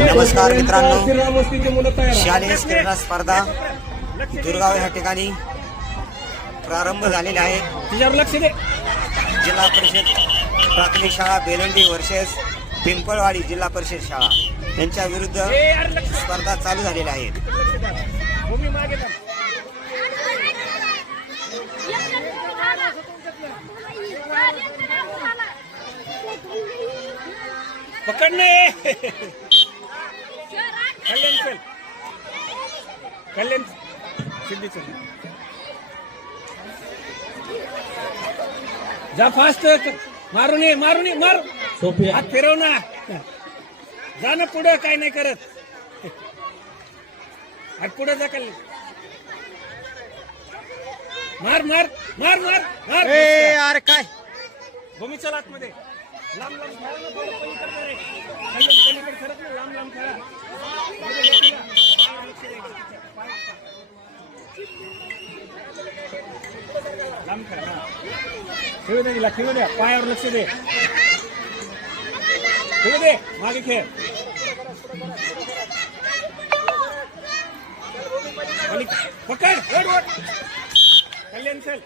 नमस्कार मित्रांनो, शालेय क्रीडा स्पर्धा दुर्गाव या ठिकाणी प्रारंभ झालेला आहे। जिल्हा परिषद प्राथमिक शाळा बेलंडी वर्सेस पिंपळवाडी जिल्हा परिषद शाळा यांच्या विरुद्ध स्पर्धा चालू झालेल्या आहेत। पकडणे कल्याण सिद्धी चल जा फास्ट मारून ये मार हात फिरव ना जा ना पुढं काय नाही करत हात पुढं जा कल्याण मार यार काय भूमी चल आतमध्ये लांब खेळा ना पलीकडे सरक ना लांब खेळा लांब खेळा खेळू द्या पायावर लक्ष दे खेळू दे मागे खेळ पकड कल्याण चल